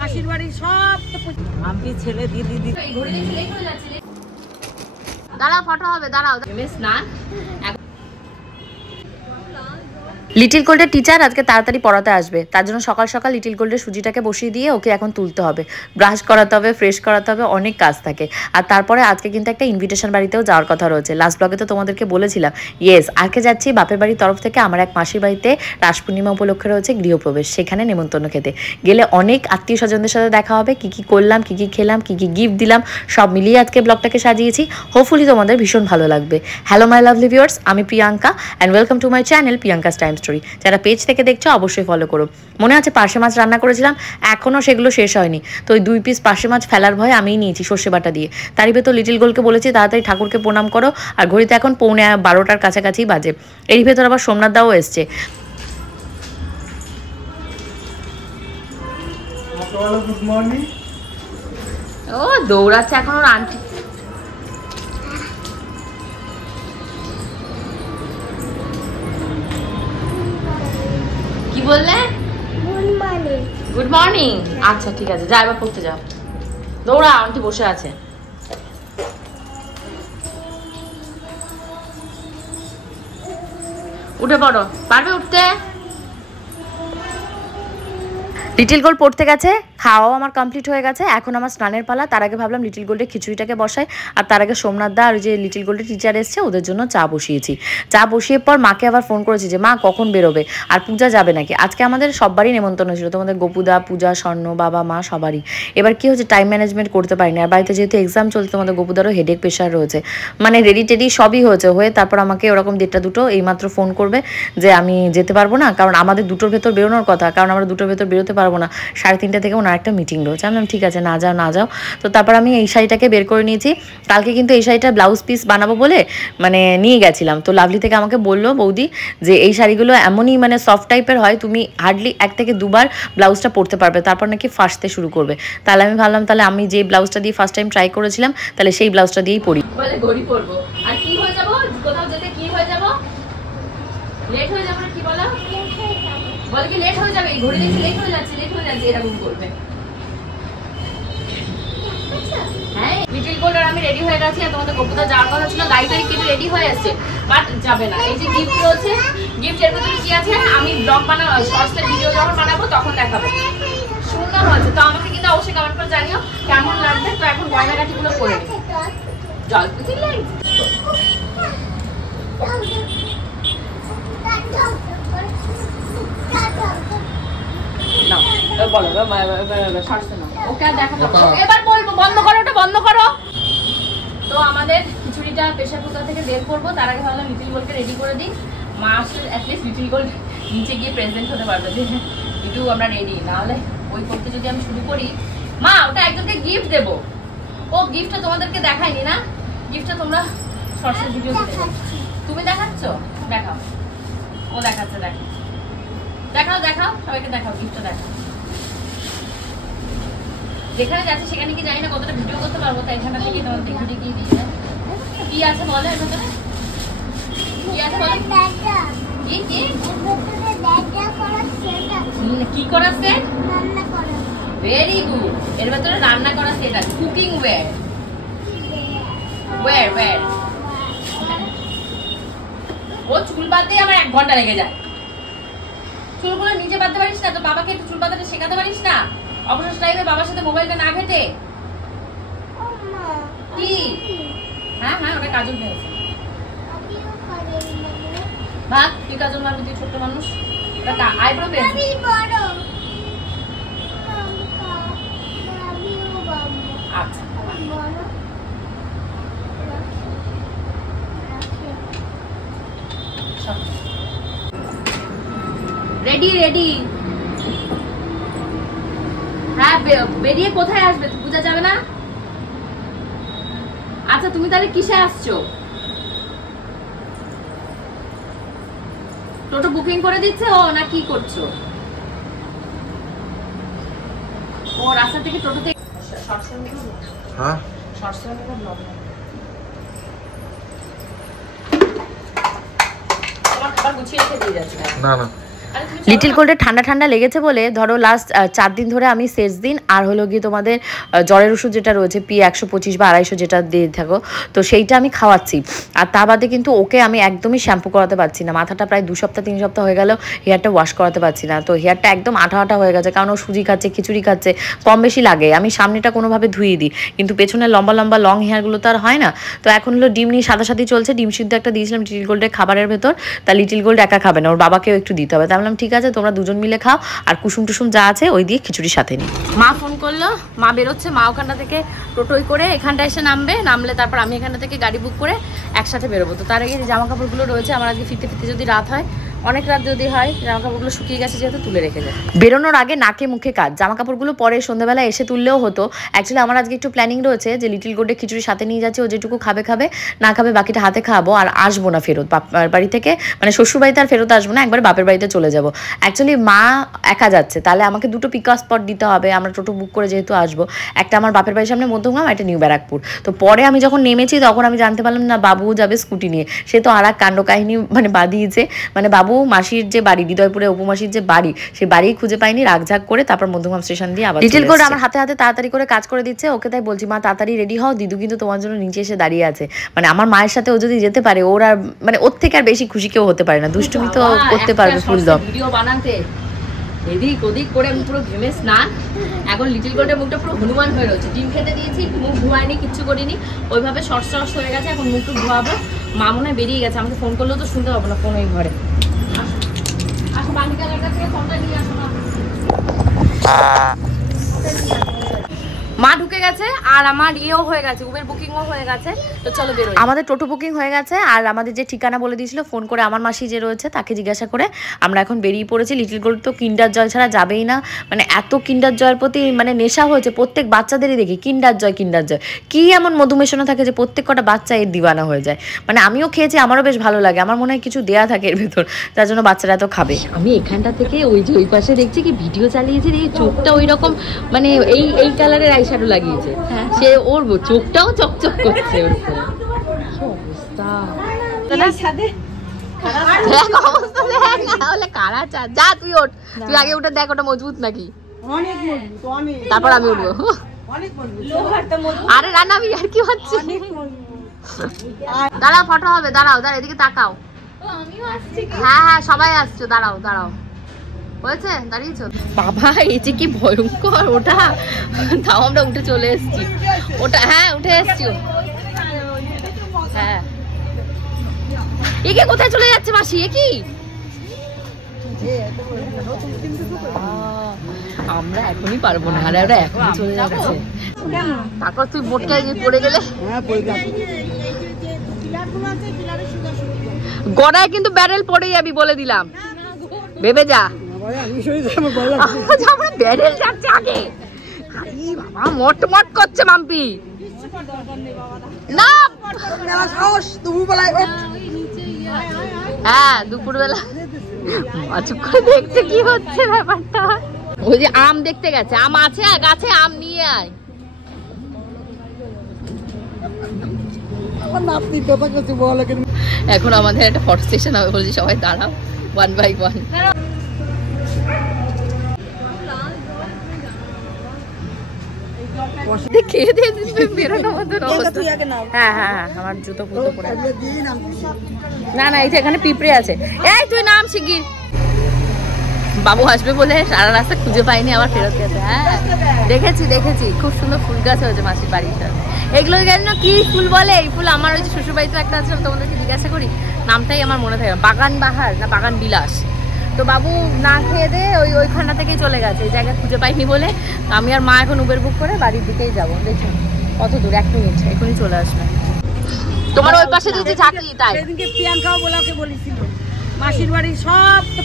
মাসির বাড়ি সব আমি ছেলে দিদি দাঁড়াও ফটো হবে, দাঁড়াও স্নান। লিটিল গোল্ডের টিচার আজকে তাড়াতাড়ি পড়াতে আসবে, তার জন্য সকাল সকাল লিটিল গোল্ডের সুজিটাকে বসিয়ে দিয়ে ওকে এখন তুলতে হবে, ব্রাশ করাতে হবে, ফ্রেশ করাতে হবে, অনেক কাজ থাকে। আর তারপরে আজকে কিন্তু একটা ইনভিটেশন বাড়িতেও যাওয়ার কথা রয়েছে। লাস্ট ব্লগে তো তোমাদেরকে বলেছিলাম, ইয়েস আজকে যাচ্ছি বাপের বাড়ির তরফ থেকে আমার এক মাসির বাড়িতে রাস পূর্ণিমা উপলক্ষে রয়েছে গৃহপ্রবেশ, সেখানে নেমন্তন্ন খেতে গেলে অনেক আত্মীয় স্বজনদের সাথে দেখা হবে। কি কি করলাম, কি কি খেলাম, কি কি গিফট দিলাম, সব মিলিয়ে আজকে ব্লগটাকে সাজিয়েছি। হোপফুলি তোমাদের ভীষণ ভালো লাগবে। হ্যালো মাই লাভলি ভিউয়ার্স, আমি Priyanka and welcome to my channel Priyanka's time story. যারা পেজ থেকে দেখছো অবশ্যই ফলো করো। মনে আছে পার্শে মাছ রান্না করেছিলাম, এখনও সেগুলো শেষ হয়নি, তো ওই 2 পিস পার্শে মাছ ফেলার ভয়ে আমিই নিয়েছি সর্ষে বাটা দিয়ে। তারই ভেতর লিটিল গোলকে বলেছি তাড়াতাড়ি ঠাকুরকে প্রণাম করো, আর ঘড়িতে এখন 11:15 কাছাকাছি বাজে। এরই ভেতর আবার সোমনাথ দাও এসছে। Good morning. ও দৌড়াচ্ছে এখন ওর আন্টি। কি বললে? Good morning. আচ্ছা ঠিক আছে, যা এবার পড়তে যাও, দৌড়া, আন্টি বসে আছে। উঠে পড়ো, পারবে উঠতে? লিটিল গোল্ড পড়তে গেছে, খাওয়াও আমার কমপ্লিট হয়ে গেছে, এখন আমার স্নানের পালা। তার আগে ভাবলাম লিটিল গোল্ডের খিচুড়িটাকে বসাই, আর তার আগে সোমনাথ দা আর যে লিটিল গোল্ডের টিচার এসছে ওদের জন্য চা বসিয়েছি। চা বসিয়ে পর মাকে আবার ফোন করেছি যে মা কখন বেরোবে, আর পূজা যাবে নাকি। আজকে আমাদের সববারই নেমন্তন্ন ছিল, তোমাদের গোপুদা, পূজা, স্বর্ণ, বাবা, মা সবারই। এবার কি হচ্ছে, টাইম ম্যানেজমেন্ট করতে পারিনি, আর বাড়িতে যেহেতু এক্সাম চলছে তোমাদের গোপুদারও হেডেক প্রেশার রয়েছে, মানে রেডি টেডি সবই হয়ে তারপর আমাকে ওরকম 1:30-2 এইমাত্র ফোন করবে যে আমি যেতে পারবো না, কারণ আমাদের 2টোর ভেতর বেরোনোর কথা, কারণ আমরা 2টোর ভেতর বেরোতে পারবো না, 3:30 থেকে ওনার একটা মিটিং রয়েছে। আমি ঠিক আছে, না যাও। তো তারপর আমি এই শাড়িটাকে বের করে নিয়েছি। কালকে কিন্তু এই শাড়িটা ব্লাউজ পিস বানাবো বলে মানে নিয়ে গেছিলাম, তো লাভলি থেকে আমাকে বললো বৌদি যে এই শাড়িগুলো এমনই মানে সফট টাইপের হয়, তুমি হার্ডলি 1 থেকে 2 বার ব্লাউজটা পরতে পারবে, তারপর নাকি ফাঁসতে শুরু করবে। তাহলে আমি ভাবলাম তাহলে আমি যে ব্লাউজটা দিয়ে ফার্স্ট টাইম ট্রাই করেছিলাম, তাহলে সেই ব্লাউজটা দিয়েই পরি। বলে ঘড়ি পরবো, আর কি হয়ে যাবো, কোথাও যেতে কি হয়ে যাবো, লেট হয়ে যাবো, কি বলো, বলে কি লেট হয়ে যাবে, ঘড়ি দেখে লেট হয়ে যাচ্ছে এরকম করবে। হ্যাঁ লিটিল গোল্ড আর আমি রেডি হয়ে গেছি, আর তোমাদের গোপুদা যাওয়ার কথা ছিল, গাড়িটাই কেটে রেডি হয়ে আসছে, বাট যাবে না। এই যে গিফট রয়েছে, গিফটের ভিতরে কি আছে আমি ব্লগ বানাবো, শর্টসের ভিডিও যখন বানাবো তখন দেখাবো। সুন্দর হয়েছে, তো আমাকে কিন্তু অবশ্যই কমেন্ট করে জানিও কেমন লাগবে। তো এখন গয়নাগাটি গুলো করে নিই, জল পুঁতি লাইট এবার বলবো বন্ধ করো, ওটা বন্ধ করো। তো আমাদের খিচুড়িটা প্রেসার কুকার থেকে বের করবো, তার আগে ভাবলাম লিটিল গোল্ডকে রেডি করে দিই। মা আসলে অ্যাটলিস্ট লিটিল গোল্ড নিচে গিয়ে প্রেজেন্ট হতে পারবে যে একটু আমরা রেডি, নাহলে ওই করতে যদি আমি শুরু করি। মা ওটা একজনকে গিফট দেবো, ও গিফটটা তোমাদেরকে দেখায়নি না, গিফটটা তোমরা শর্টসের ভিডিও দেখো। তুমি দেখাচ্ছ, দেখাও, ও দেখাচ্ছে, দেখাও সবাইকে দেখাও, গিফটটা দেখাও। যেখানে যাচ্ছে সেখানে কি জানি না কতটা ভিডিও করতে পারবো, তাই এখানে থেকে তোমাদের ভিডিও কি দিয়ে দেয়। কি আছে বলো এর ভেতরে, কি আছে বলো, কি করা সেট, ভেরি গুড, এর ভেতরে রান্না করা সেট আছে, কুকিং ওয়্যার। ও চুল বাঁধতে আমার 1 ঘন্টা লেগে যায়, চুলগুলো নিজে বাঁধতে পারিস না, তো বাবাকে একটু চুল বাঁধাটা শেখাতে পারিস না, অবসর টাইমে বাবার সাথে মোবাইলটা না ঘেটে। কি হ্যাঁ ওটা কাজল পেয়েছে, ভাগ তুই কাজল মারবি, তুই ছোট্ট মানুষ, ওটা আইব্রো পেয়েছে। আচ্ছা রেডি। হ্যাঁ বেরিয়ে কোথায় আসবে, পূজা যাবে না? আচ্ছা তুমি তাহলে কিসে আসছো? টোটো বুকিং করে দিচ্ছে ও, না কি করছো? ও রাস্তা থেকে টোটোতে হ্যাঁ তোমার খাবার গুছিয়ে রেখে দিয়ে যাচ্ছে। না লিটিল গোল্ডে ঠান্ডা ঠান্ডা লেগেছে বলে ধরো লাস্ট 4 দিন ধরে আমি শেষ দিন আর হলো গিয়ে তোমাদের জ্বরের ওষুধ যেটা রয়েছে P125 বা 250 যেটা দিয়ে থাকো, তো সেইটা আমি খাওয়াচ্ছি। আর তা বাদে কিন্তু ওকে আমি একদমই শ্যাম্পু করাতে পারছি না। মাথাটা প্রায় 2 সপ্তাহ 3 সপ্তাহ হয়ে গেল হেয়ারটা ওয়াশ করাতে পারছি না। তো হেয়ারটা একদম আঠা আঠা হয়ে গেছে, কারণ ও সুজি খাচ্ছে, খিচুড়ি খাচ্ছে, কম বেশি লাগে। আমি সামনেটা কোনোভাবে ধুয়ে দিই, কিন্তু পেছনে লম্বা লম্বা লং হেয়ারগুলো তো আর হয় না। তো এখন হলো ডিম নিয়ে সাদাসাদি চলছে। ডিম সিদ্ধ একটা দিয়েছিলাম লিটিল গোল্ডের খাবারের ভেতর, তা লিটিল গোল্ড একা খাবে না, ওর বাবাকেও একটু দিতে হবে। তাই বললাম ঠিক আছে তোমরা দুজন মিলে খাও, আর কুসুম টুসুম যা আছে ওই দিয়ে খিচুড়ির সাথে নিই। মা ফোন করলো, মা বেরোচ্ছে, মা ওখানটা থেকে টোটোই করে এখানটা এসে নামলে তারপর আমি এখানটা থেকে গাড়ি বুক করে একসাথে বেরোবো। তো তার আগে জামা কাপড়গুলো রয়েছে আমার, আজকে ফিরতে ফিরতে যদি রাত হয়, অনেক রাত যদি হয়, জামা কাপড়গুলো শুকিয়ে গেছে যেহেতু তুলে রেখে যায়। বেরোনোর আগে নাকে মুখে কাজ, জামা কাপড়গুলো পরে সন্ধ্যাবেলা এসে তুললেও হতো। অ্যাকচুয়ালি আমার আজকে একটু প্ল্যানিং রয়েছে যে লিটিল গোল্ডে খিচুড়ি সাথে নিয়ে যাচ্ছে, ও যেটুকু খাবে খাবে, না খাবে বাকিটা হাতে খাবো। আর আসবো না ফেরত বাপের বাড়ি থেকে, মানে শ্বশুর বাড়িতে আর ফেরত আসবো না, একবার বাপের বাড়িতে চলে যাবো। অ্যাকচুয়ালি মা একা যাচ্ছে, তাহলে আমাকে দুটো পিক আপ স্পট দিতে হবে। আমরা টোটো বুক করে যেহেতু আসবো, একটা আমার বাপের বাড়ির সামনে মধ্যমগ্রাম, একটা নিউ ব্যারাকপুর। তো পরে আমি যখন নেমেছি তখন আমি জানতে পারলাম না বাবু যাবে স্কুটি নিয়ে। সে তো আর এক কাণ্ড কাহিনী মানে বাদিয়েছে, মানে বাবু মাসির যে বাড়ি হৃদয়পুরে উপমাসির যে বাড়ি, সেই বাড়ি খুঁজে পাইনি, রাগঝাগ করে তারপর মধ্যমগ্রাম স্টেশন দিয়ে আবার লিটিল গোল্ড আমার হাতে হাতে তাড়াতাড়ি করে কাজ করে দিচ্ছে। ওকে তাই বলছি মা তাড়াতাড়ি রেডি হও, দিদু কিন্তু তোমার জন্য নিচে এসে দাঁড়িয়ে আছে। মানে আমার মায়ের সাথে ও যদি যেতে পারে, ওর আর মানে ওর থেকে আর বেশি খুশি কেউ হতে পারে না। দুষ্টুমি তো করতে পারবে ফুল দম। ভিডিও বানাতে এদিক ওদিক করে আমি পুরো ঘেমে স্নান। এখন লিটিল গোল্ডের মুখটা পুরো হনুমান হয়ে রয়েছে। ডিম খেতে দিয়েছি, মুখ ধোয়াইনি, কিচ্ছু করিনি, ওইভাবে শর্ট হয়ে গেছে। এখন মুখটুক ধোয়াবো। মা মনে হয় বেরিয়ে গেছে, আমাকে ফোন করলেও তো শুনতে পাবো না ফোন ওই ঘরে। আসো বান্ডিকালের কাছে ফোনটা নিয়ে আসো না। মা ঢুকে গেছে আর আমার ইয়েও হয়ে গেছে, উবের বুকিংও হয়ে গেছে। তো চলো বেরোই। আমাদের টোটো বুকিং হয়ে গেছে, আর আমাদের যে ঠিকানা বলে দিয়েছিল ফোন করে আমার মাসি যে রয়েছে তাকে জিজ্ঞাসা করে আমরা এখন বেরিয়ে পড়েছি। লিটিল গোল্ড তো কিন্ডার জয় ছাড়া যাবেই না, মানে এত কিন্ডার জয়ের প্রতি মানে নেশা হয়েছে। প্রত্যেক বাচ্চাদেরই দেখি কিন্ডার জয় কি এমন মধু মেশানো থাকে যে প্রত্যেক কটা বাচ্চা এর দিওয়ানা হয়ে যায়। মানে আমিও খেয়েছি, আমারও বেশ ভালো লাগে। আমার মনে হয় কিছু দেয়া থাকে এর ভেতর, যার জন্য বাচ্চারা এত খাবে। আমি এখানটা থেকে ওই যে ওই পাশে দেখছি কি ভিডিও চালিয়েছে, এই চোখটা ওই রকম মানে এই কালারের আইশ্যাডো লাগিয়েছে, সে ওর চোখটাও চকচক করছে। ওর অবস্থা যা তুই ওঠ, তুই আগে উঠে দেখ ওটা মজবুত নাকি, তারপর আমি উঠবো। আরে রান্না আমি আর কি হচ্ছে, দাঁড়াও ফটো হবে, দাঁড়াও এদিকে তাকাও। হ্যাঁ সবাই আসছো, দাঁড়াও হয়েছে, দাঁড়িয়েছো? বাবা এই যে কি ভয়ঙ্কর ওটা, তাও আমরা উঠে চলে এসেছি। ওটা হ্যাঁ উঠে এসছি। হ্যাঁ একে কোথায় চলে যাচ্ছে মাসি? এ কি আমরা এখনই পারবো না, আরে ওরা এখনই চলে যাচ্ছে। তারপর তুই বোটটা পড়ে গেলে গড়ায় কিন্তু ব্যারেল পড়ে যাবি বলে দিলাম, ভেবে যা। ব্যারেল যাচ্ছে আগে, বাবা মট করছে মাম্পি। না হ্যাঁ দুপুরবেলা চুপ করে দেখছে কি হচ্ছে ব্যাপারটা। ওই যে আম দেখতে গেছে, আম আছে গাছে, আম নিয়ে আয়। এখন আমাদের একটা ফটো সেশন হবে, বলছি সবাই দাঁড়াও 1 by 1। আমার জুতো ফুটো পরে না এই তো এখানে পিঁপড়ে আছে। এই তুই নাম শিগগির। বাবু আসবে বলে সারা রাস্তা খুঁজে পাইনি, আবার ফেরত গেছে। হ্যাঁ দেখেছি খুব সুন্দর ফুল গাছ হয়েছে মাসির বাড়ির সাথে। এগুলো যেন কি ফুল বলে, এই ফুল আমার ওই যে শ্বশুর বাড়িতে একটা আছে, তোমাদেরকে জিজ্ঞাসা করি, নামটাই আমার মনে থাকে, বাগান বাহার না বাগান বিলাস। তো বাবু না খেয়ে দে ওইখানটা থেকেই চলে গেছে, এই জায়গা খুঁজে পাইনি বলে। আমি আর মা এখন উবের বুক করে বাড়ির দিকেই যাবো। দেখি কত দূর, 1 মিনিট, এখনই চলে আসবে। তোমার ওই পাশে যদি চাকরি তাই প্রিয়াঙ্কাও বলাকে বলেছিল মাসির বাড়ি সব তো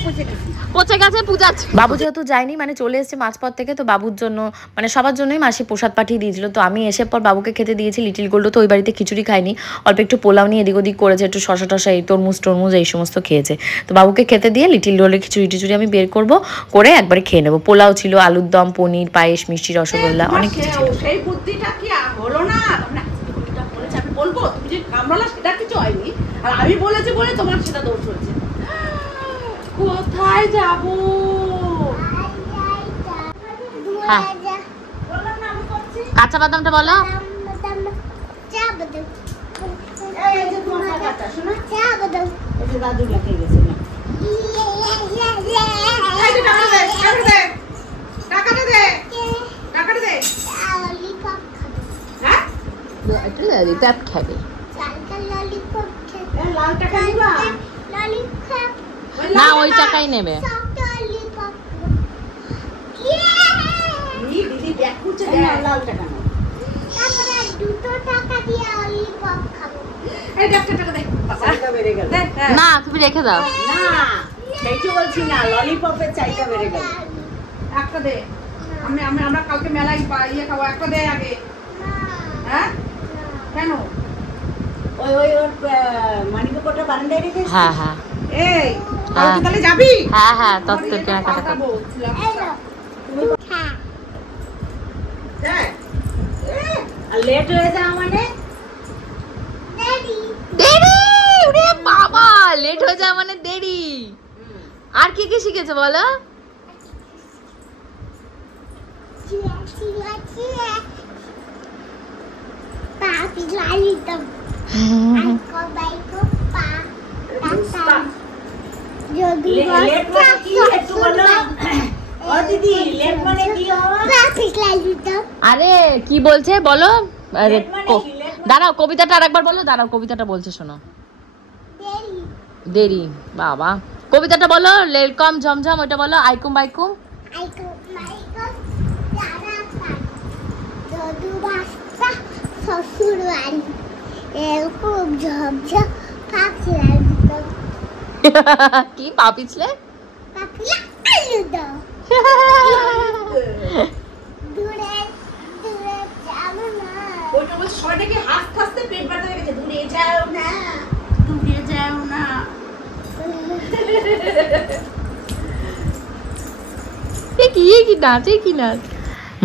পচে গেছে পূজা। বাবু যেহেতু যায়নি মানে চলে এসেছে মাঝপথ থেকে, তো বাবুর জন্য মানে সবার জন্যই মাসি প্রসাদ পাঠিয়ে দিয়েছিল। তো আমি এসে পর বাবুকে খেতে দিয়েছি। লিটিল গোল্ড তো ওই বাড়িতে খিচুড়ি খায়নি, অল্প একটু পোলাও নিয়ে এদিক ওদিক করেছে, একটু শশা টশা এই তরমুজ এই সমস্ত খেয়েছে। তো বাবুকে খেতে দিয়ে লিটিল গোল্ডের খিচুড়ি আমি বের করবো, করে একবারে খেয়ে নেবো। পোলাও ছিল, আলুর দম, পনির, পায়েস, মিষ্টি, রসগোল্লা, অনেক কিছু ছিল। সেই বুদ্ধিটা কি হলো না? আমি বলবো তুমি যে কামড়ালা সেটা কিছু হয়নি, আর আমি বলেছি বলে তোমার সেটা দোষ হয়েছে। কোথায় যাব? হ্যাঁ কাঁচা বাদামটা বলো। এই যে তোমার টাকাটা শোনা, এই যে দাদু লেখে গেছে না। এই যে টাকাটা দে, টাকাটা দে, টাকাটা দে। হ্যাঁ একটা ললিপপ খাবে। এই লাল টাকা নিবা? না ওই টাকাই নেবে। দিদি ব্যাগ খুঁজছে, দে লাল টাকা নাও। এই একটা টাকা দে, চাইটা বেড়ে গেল। না তুমি রেখে দাও। না সেইটা বলছি না, ললিপপের চাইটা বেড়ে গেল। একটা দে, আমরা কালকে মেলায় ইয়ে খাবো, একটা দে আগে। হ্যাঁ কেন? ওই ওর মানিকোটা বারান্দায় রেখেছিস? হ্যাঁ হ্যাঁ এই তুই তাহলে যাবি? হ্যাঁ হ্যাঁ তোর তো কেনাকাটা করতে। আর লেট হয়ে যাওয়া মানে? দেরি। ওরে বাবা লেট হয়ে যাওয়া মানে দেরি। আর কি কি শিখেছো বলো? আরে কি বলছে বলো? আরে দাঁড়াও কবিতাটা আরেকবার বলো। দাঁড়াও কবিতাটা বলছে শোনো। দেরি বাবা কবিতাটা বলো। লেলকম ঝমঝম ওটা বলো। আইকুম বাইকুম। শ্বশুর বাড়ি এরকম ঝমঝম পাখিরা কি পা পিছলে? পাখিরা আলু দাও দূরে দূরে যাবো না। ওইটা বলছে সবাই নাকি হাসতে হাসতে পেট ব্যথা হয়ে গেছে। দূরে যাও না, দূরে যাও না। কি নাচে কি নাচ।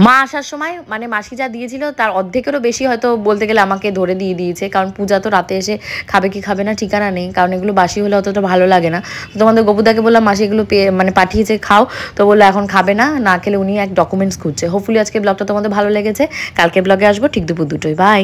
মা আসার সময় মানে মাসি যা দিয়েছিল তার অর্ধেকেরও বেশি হয়তো বলতে গেলে আমাকে ধরে দিয়ে দিয়েছে, কারণ পূজা তো রাতে এসে খাবে কি খাবে না ঠিকানা নেই, কারণ এগুলো বাসি হলে অতটা ভালো লাগে না। তো তোমাদের গপুদাকে বললাম মাসি এগুলো মানে পাঠিয়েছে খাও, তো বললো এখন খাবে না, না খেলে উনি এক ডকুমেন্টস খুঁজছে। হোপফুলি আজকে ব্লগটা তোমাদের ভালো লেগেছে। কালকে ব্লগে আসবো ঠিক দুপুর 2টোয়। বাই।